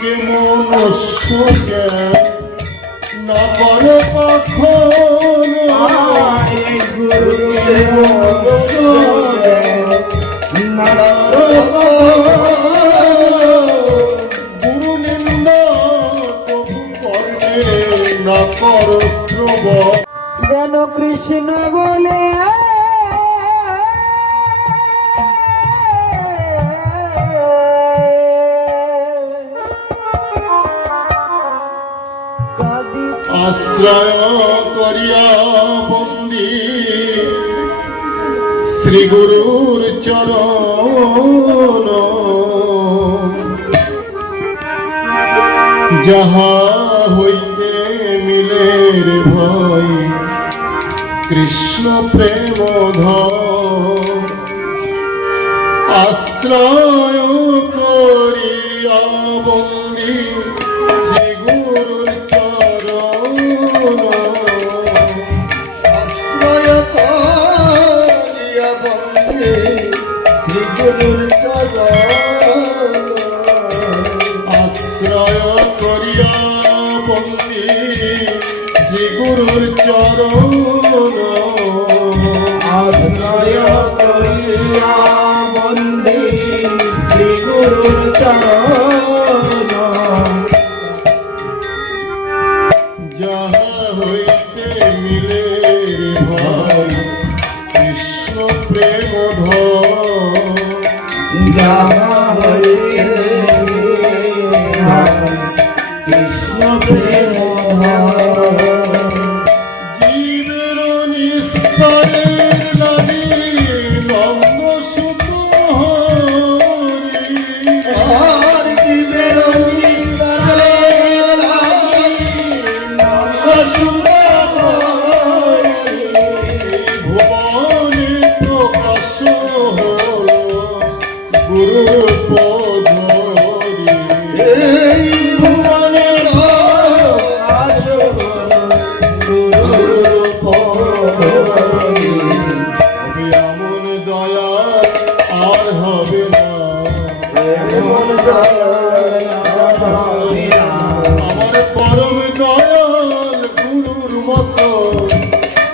গুরুকে মনুষ্য জ্ঞান না করো কখনো, গুরুকে মনুষ্য জ্ঞান না করো গুরু নিন্দা কবু করবে না করো শ্রবণ। যেন কৃষ্ণ বলে আশ্রয় করিয়া বন্দি শ্রী গুরুর চরণ, যাহা হইতে মিলে রে ভয় কৃষ্ণ প্রেম ধর। আশ্রয় করিয়া বন্দি শ্রী গুরুর চরণ, আশ্রয় করিয়া বন্দে শ্রী গুরুর চরণ, আশ্রয় করিয়া বন্দি শ্রী গুরুর চরণ, আশ্রয় করিয়া বন্দে শ্রী গুরুর চরণ, যাহা হইতে মিলে রে ভাই কৃষ্ণ প্রেম ধর। যাহা হইতে কৃষ্ণ প্রেম জীবের নিস্তারে লাগি নন্দ সুত হরি, আর জীবের নিস্তারে লাগি নন্দ সুত হরি, ভুবনে প্রকাশ হল গুরুর পদরি। এই ভুবনের আসর গুরুর পদরি, তবে এমন দয়া আর হবে না, এমন দয়াল হবে না। আমার পরম দয়াল গুরুর মতো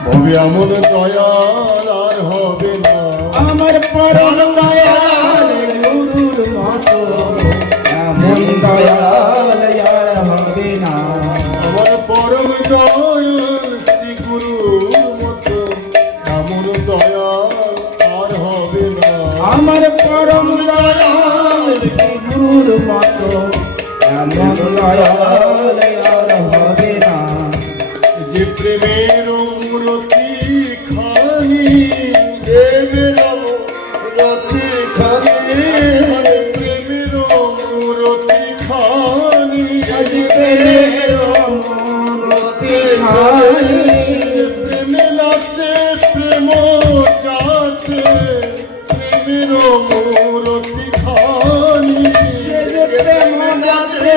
তবে এমন দয়াল আর হবে না। আমার পরম দয়াল গুরুর মতো এমন দয়াল আর হবে না। আমার পরম দয়াল শ্রী গুরুর মতো এমন দয়াল আর হবে না। আমার পরম দয়াল শ্রী গুরুর মতো এমন দয়াল আর হবে না। যে প্রেমের মূর্তি খানি দেবের রতি খানি, প্রেমের মূর্তি খানি দেবের রতি খানি, প্রেমে নাচে প্রেম যাচ্ছে প্রেমের মূর্তি খানি। সে যে প্রেম যাচ্ছে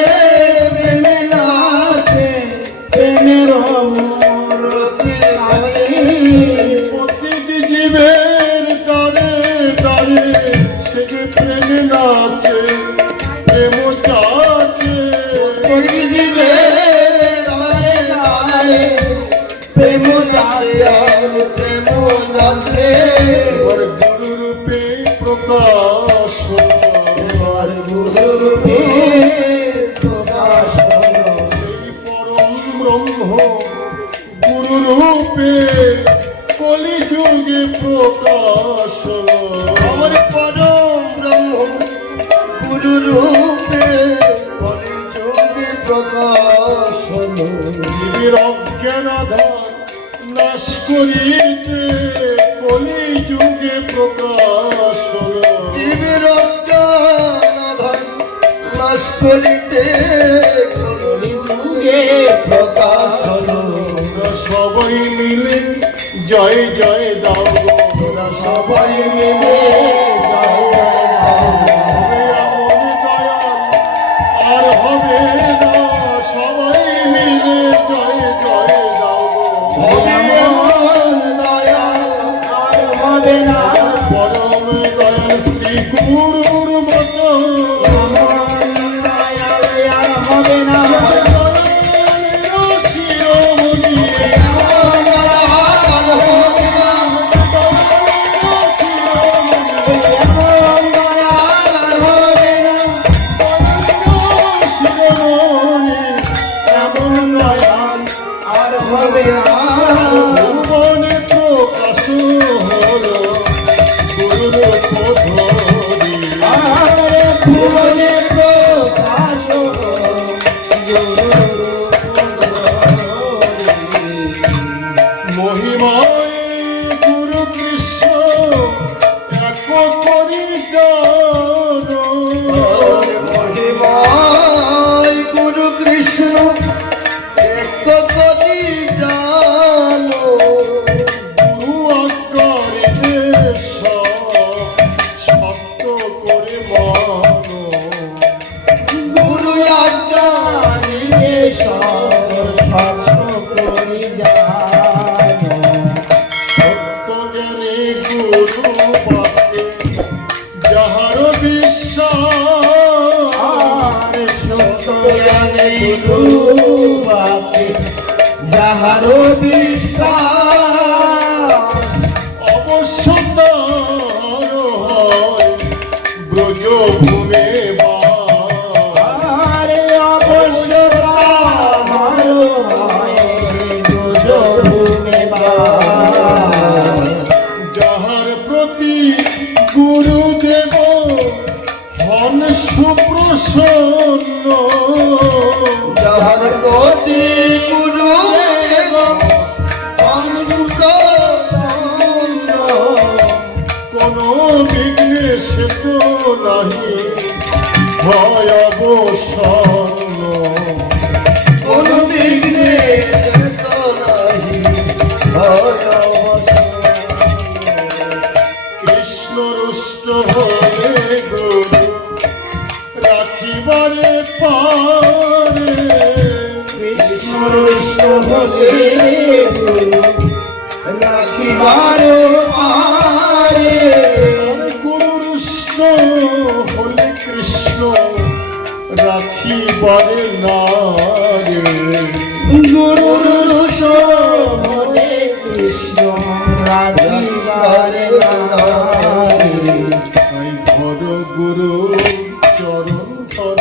প্রেমে নাচে প্রেমের মূর্তি খানি, প্রতিটি জীবের তারে তারে সে যে প্রেমে নাচে প্রেম যাচ্ছে। ওই জীবের দায়ে দায়ে প্রেম যাচ্ছে প্রেম যাচ্ছে, ওর গুরুরূপে প্রকাশ আর গুরুরূপে প্রকাশ হলো। সেই পরম ব্রহ্ম গুরুরূপে কলিযুগে প্রকাশ হলো। আমার পরম ব্রহ্ম গুরুরূপে কলিযুগে প্রকাশ হলো। জীবের অজ্ঞানাধার নাশ করিতে কলিযুগে প্রকাশ হলো। জীবের অজ্ঞানাধার নাশ করিতে কলিযুগে প্রকাশ হলো। তোমরা সবাই মিলে জয় জয় দাও গো। তোরা সবাই মিলে জয় জয় দাও। এমন দয়াল আর হবে না, সবাই মিলে জয় জয় দাও গো। এমন দয়াল আর হবে না, পরম দয়াল শ্রী গুরুর মতো এমন দয়াল আর হবে না শিরোমণি শিরোমণি এমন দয়াল আর হবে না ভুবনে প্রকাশ হলো গুরুর পথরি আরে ভুবনে প্রকাশ মহিমায় গুরু কৃষ্ণ এক করি জন মহিমায় গুরু কৃষ্ণ এক করি জানো গুরু আজ্ঞারিতে সত্য করে মানো গুরু আজ্ঞা নির্দেশ সত্য করি জানো সত্য জ্ঞানে গুরু বাক্যে যাহার বিশ্বাস আর সত্য জ্ঞানে গুরু বাপে যাহার বিশ্বাস অবশ্য তার হয় ব্রজভূমে বাস। আরে অবশ্য তাহার হয় ব্রজভূমে বাস। যাহার প্রতি গুরুদেব হন সুপ্রসন্ন যাহার প্রতি গুরু দেব অনুপ্রসন্ন কোন বিঘ্নে সে তো নাহি ভয় অবসন্ন কোন বিঘ্নে তো নাহি ভয় অবসন্ন। কৃষ্ণ রুষ্ট হলে গুরু রাখিবারে পারে কৃষ্ণ রুষ্ট হলে গুরু রাখিবার পারে গুরু রুষ্ট হলে কৃষ্ণ রাখিবারে না রে গুরু রুষ্ট হলে কৃষ্ণ রাখিবার পারে তাই ধর গুরু চরণ ধর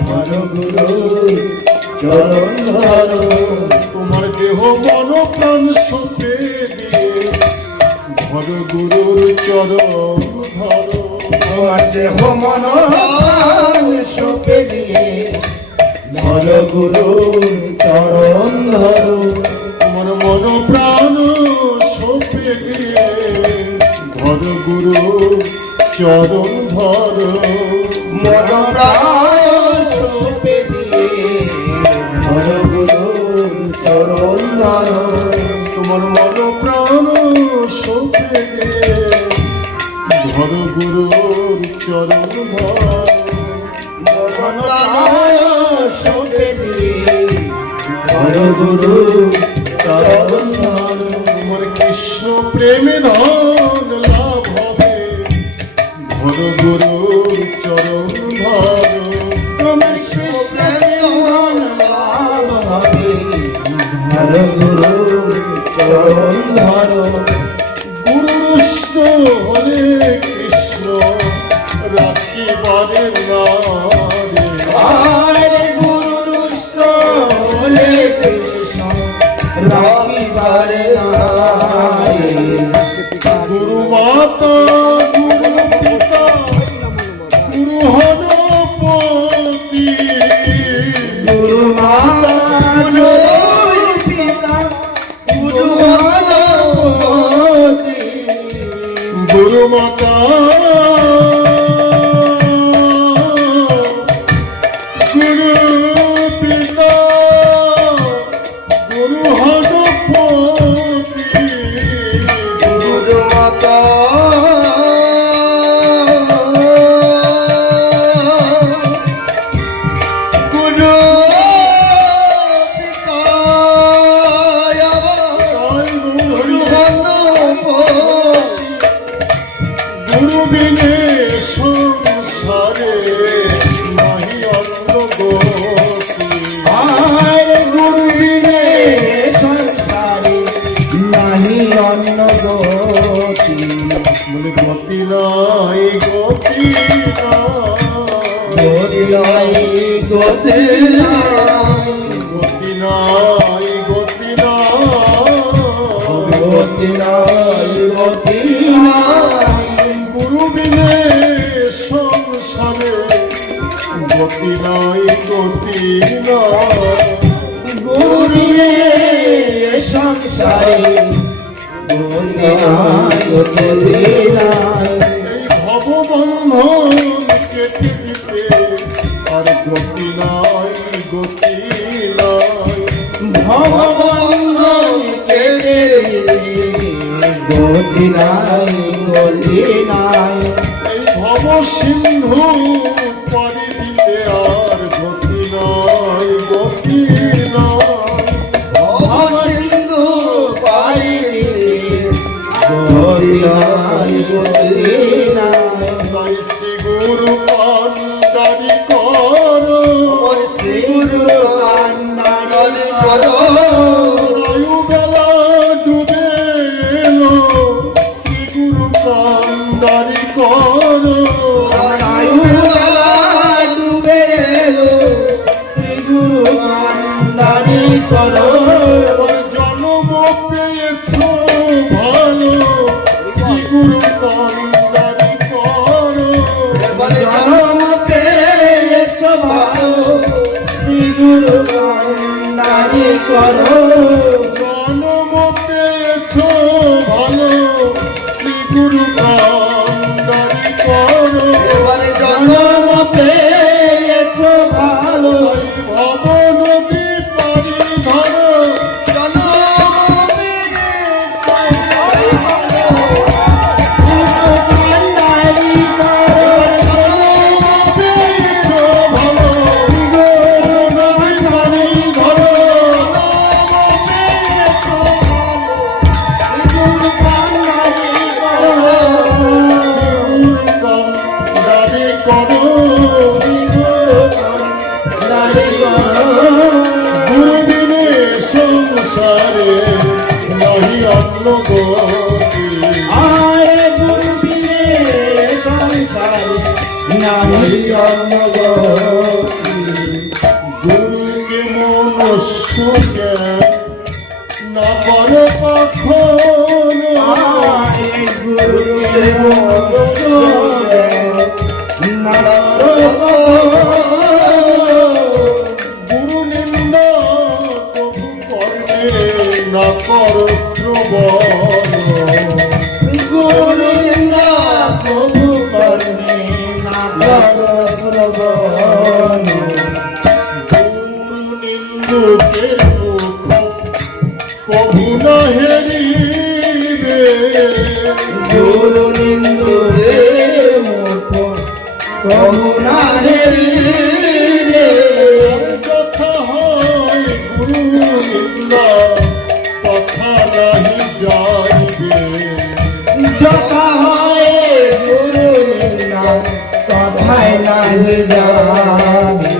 ধর গুরু চরণ ধর তোমার দেহ মন প্রাণ সপে দিয়ে ধর গুরুর চরণ ধর তোমার দেহ মন প্রাণ সপে দিয়ে ধর গুরু চরণ ধর তোমার মন প্রাণ সপে দিয়ে ধর গুরু চরণ ধর মন প্রাণ সপে দিয়ে ধর গুরু চরণ ধর তোমার মন প্রাণ সপে দিয়ে ধর গুরুর চরণ ধর মন প্রাণ সপে দিয়ে ধর গুরু চরণ ধর তোমার কৃষ্ণ প্রেমে ধন লাভ হবে ধর গুরুর চরণ ধর তোমার কৃষ্ণ লাভ হবে ধর গুরু চরণ ধর গুরুষ্ট হলে কৃষ্ণ রাখিবারে নারে আরে গুরু রুষ্ট হলে কৃষ্ণ রাখিবার নারে গুরু মাতা গুরু পিতা গুরু হনপতি গুরু মাতা গুরু পিতা গুরু নাই গতি গতি নাই গতি নাই গতি নাই গতি গতি নাই গতি নাই গুরু বিনে সংসারে গতি নাই গতি গুরুরে সংসারে গতি নাই গতি নাই এই ভববন্ধন কেটে দিতে আর গতি নাই গতি নাই ভববন্ধন কেটে গতি নাই গতি নাই এই ভব সিন্ধু পারি দিতে আর গতি নাই গতি নাই সিন্ধু পারি গতি নাই গতি নাই তাই শ্রী গুরু পান্ডারি করো শ্রী গুরু আন্ডারি করো বায়ু বেলা ডুবে এলো শ্রী গুরু পান্ডারি করো আয়ু ডুবে এলো শ্রী গুরু আন্ডারি করো জন্ম পেয়েছ ভালো শ্রী গুরু পান্ডারি করো জন্ম পেয়েছ ভালো শ্রী গুরু আন্ডারি করো জন্ম পেয়েছ ভালো শ্রী গুরু পান্ডারি করো এবারে জন্ম পেয়েছ ভালো ভব নদী পারি ধরো পেয়েছ ভালো নদী পারি ধরো পান্ডারি করো গুরু বিনে সংসারে নাহি অন্য গতি আরে গুরু বিনে সংসারে নাহি অন্য গতি গুরুকে মনুষ্য জ্ঞান না করে কখনো আরে গুরুকে মনুষ্য না গুরু নিন্দা কবু করবে না কর শ্রবণ গুরু নিন্দা কবু করবে না কর শ্রবণ গুরু নিন্দুকের মুখ কবু না হেরিবে গুরু নিন্দু রে মুখ করুণা রে কথা হয় গুরু নিন্দা কথা নাহি যাইবে যথা হয় গুরু নিন্দা কথায় নাহি যাবে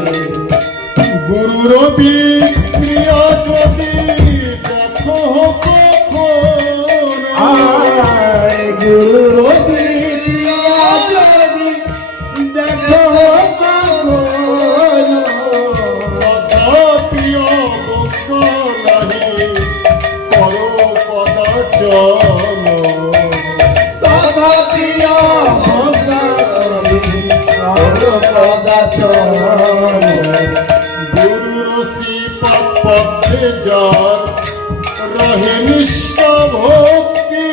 গুরুর বিক্রিয়া যদি দেখো কখনো আয় গুরু বিরিয়া যদি দেখো কখনো তথাপি অবজ্ঞ নাহি করো কদাচন তথাপি অহংকার পদাচরণ গুরুর শ্রীপাদ পথে যার রহে নিষ্ঠা ভক্তি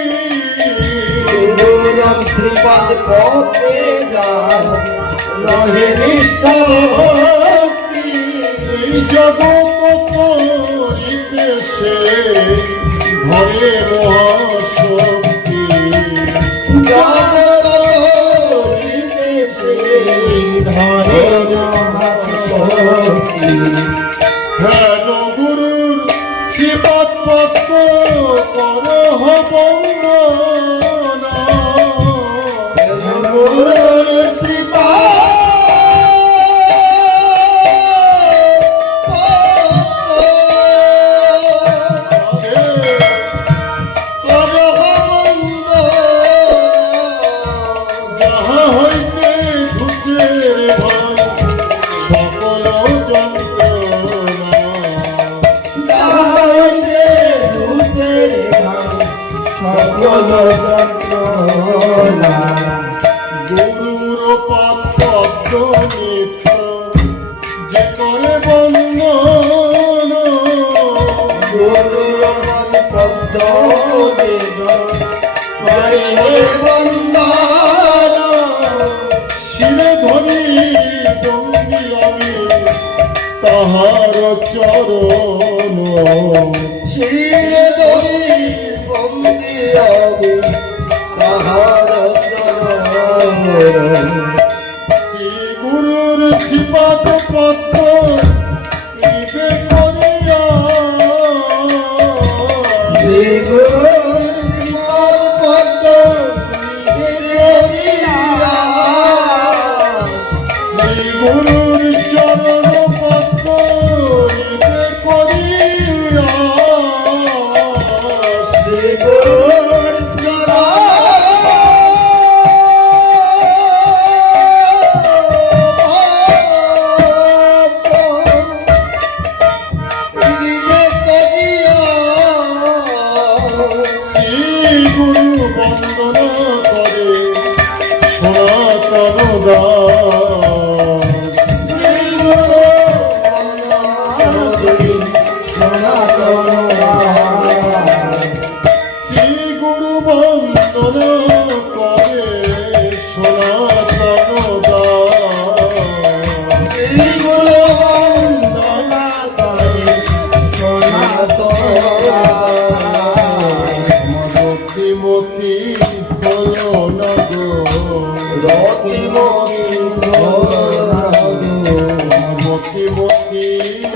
গুরুর শ্রীপাদ পথে যার রহে নিষ্ঠা ভক্তি এই জগৎ করিতে সে ধরে মহাশক্তি ধরে মহাশক্তি হেন গুরুর শ্রীপাদ পত্র করহ বন্দনা গুরুর শ্রীপাদ যন্ত্রণা গুরুর পদ পদ্ম নিত্য যে করে বন্দন গুরুর পদ বন্দন শিরে ধরি বন্দি আমি তাহার চরণ শিরে ধরি বন্দি আমি তাহার চরণ শ্রী গুরুর শ্রীপাদ পদ্ম নিবে করিয়া শ্রী গুরুর শ্রীপাদ পদ্ম নিবে করিয়া শ্রী গুরুর চরণ পদ্ম নিবে করিয়া শ্রী গুরুর শ্রী গুরু বন্দন করে সনাতন দাস শ্রী গুরু বন্দন করে সনাতন দাস রতিমতি হলো না গো রতিমতি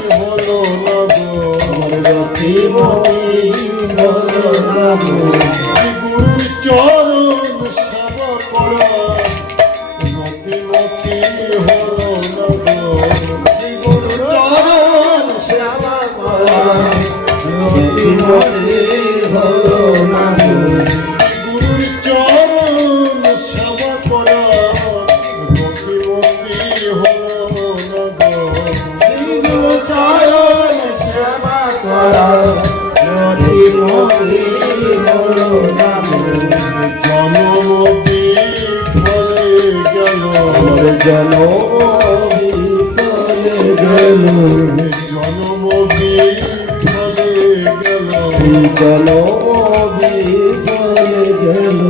হলো না গো গুরুর চরণ সেবা করা রতিমতি হলো না গো গুরুর চরণ সেবা করা রতিমতি হলো না গো গুরুর চরণ সেবা করা রতিমতি হলো না গো গুরুর চরণ সেবা করা রতিমতি হলো না গো জনম বিফলে গেল জনম বিফলে গেল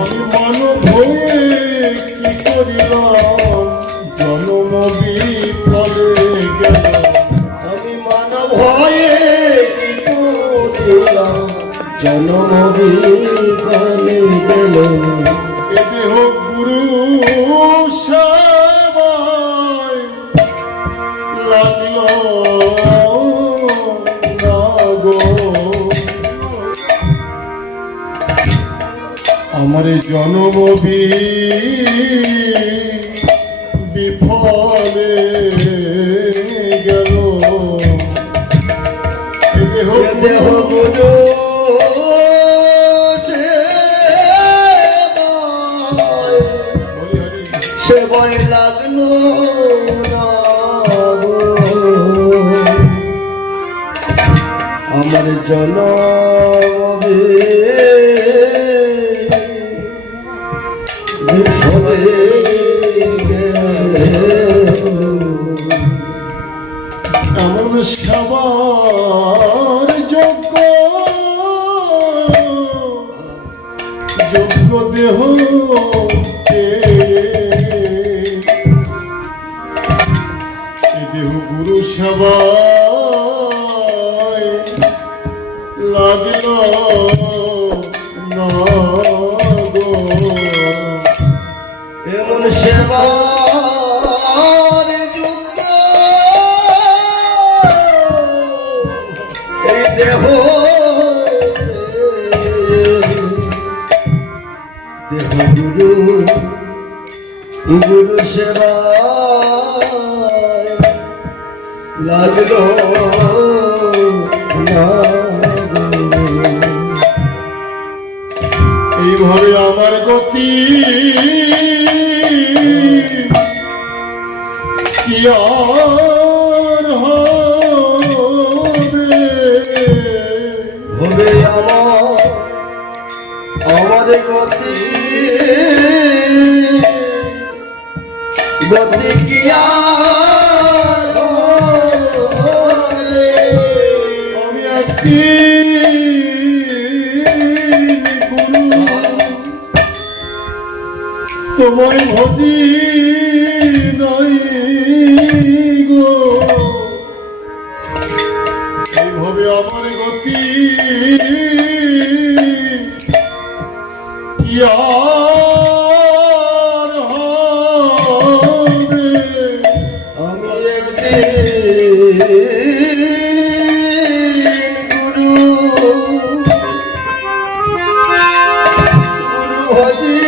আমি মানব হয়ে কি করিলাম জনম বিফলে গেল আমি মানব হয়ে কি করিলাম জনম বিফলে গেল এ দেহ গুরু সেবায় লাগলো না গো আমার জনম বিফলে গেল এ দেহ দেহ গুরু হরি হরি সেবায় লাগলো না গো। আমার জনমে বিফলে গেল। এমন সবার যোগ্য দেহ দেহ গুরু সেবায় লাগল না গো এমন সেবার যুক্ত এই দেহ গুরু গুরু সেবায় লাগলো না গো। এইভাবে আমার গতি কি আর হবে হবে আমার গতি গতি কি আর হবে? আমি একদিন গুরু তোমায় ভজি নাই গো, এইভাবে আমার গতি কি আর হবে? আমি একদিন গুরু গুরু হজি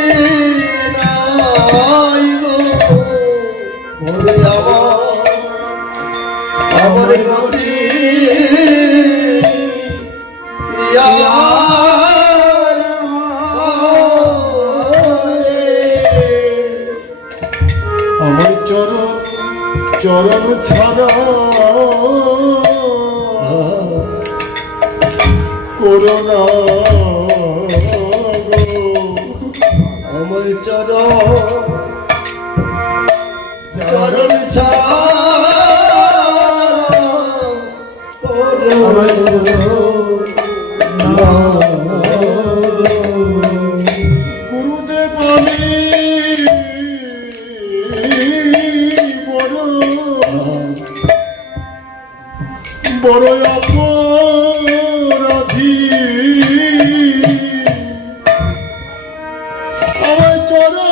নাই গো, ওরে আমার গতি কি আর হবে? আমার চরণ চরণ ছাড়া করোনা গো, আমার চরণ ছাড়া গুরুদেব আমি বড় বড় অপরাধী, আমার চরণ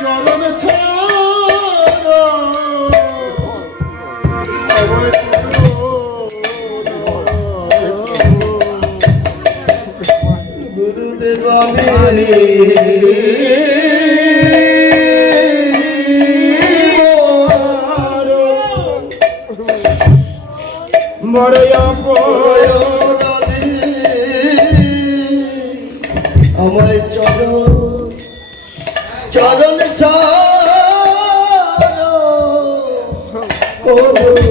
চরণ ছাড়া আমার গুরুদেব আমি বড় অপরাধী, আমার চরণ ছাড়া করুণা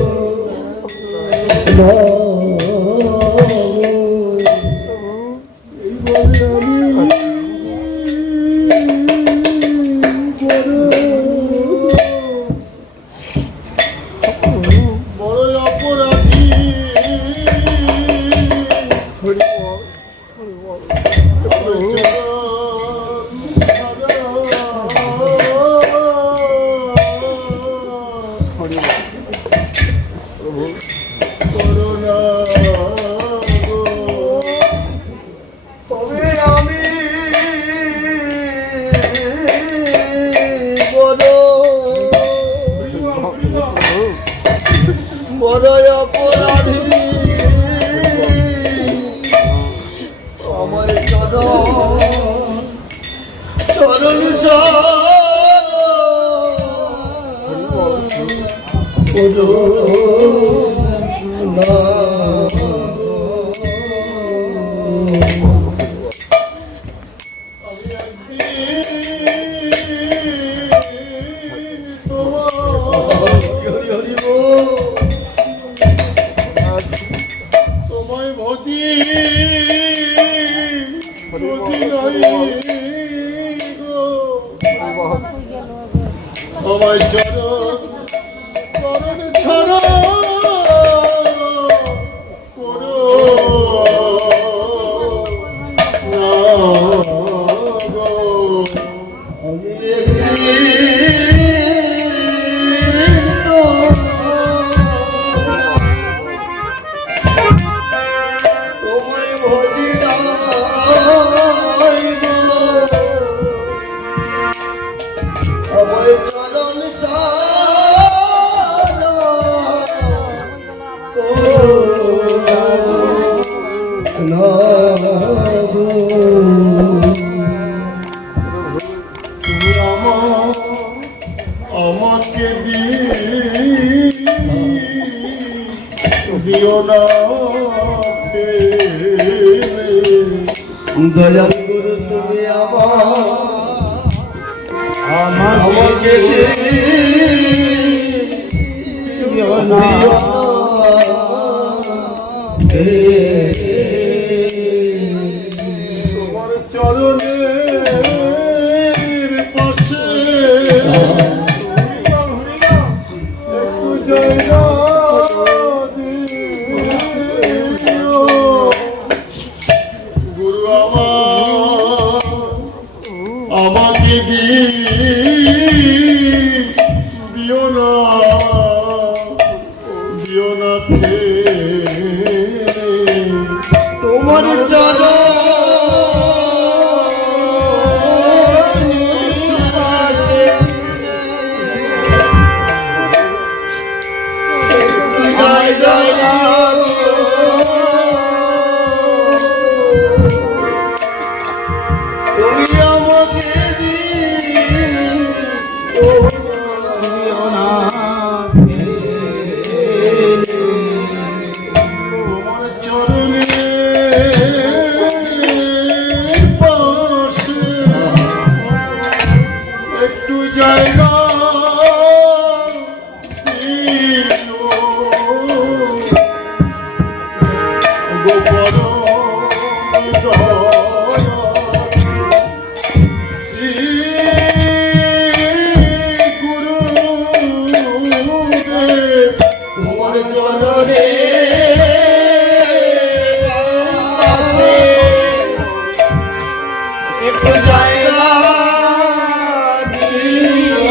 বড় অপরাধী, করোনা গো, তবে আমি বড় অপরাধী, আমার চরণ তোমায় ভজি ভজি নাই গো, আমার চরণ চরণ ছাড়া করো না গো, আমি তোমায় ভজি নাই গো, আমার চরণ ছাড়া করুণা গো। তুমি আমাকে দিও না ফেলে, দয়াল গুরু তুমি আমাকে দিও না দিও না ফেলে। তোমার চরণ পাশে জয় জয় দিও। তুমি আমাকে দিও না তোমার চরণের পাশে একটু জায়গা দিও। গোপর শ্রী গুরুদেব তোমার চরণে পাশে একটু জায়গা দিও।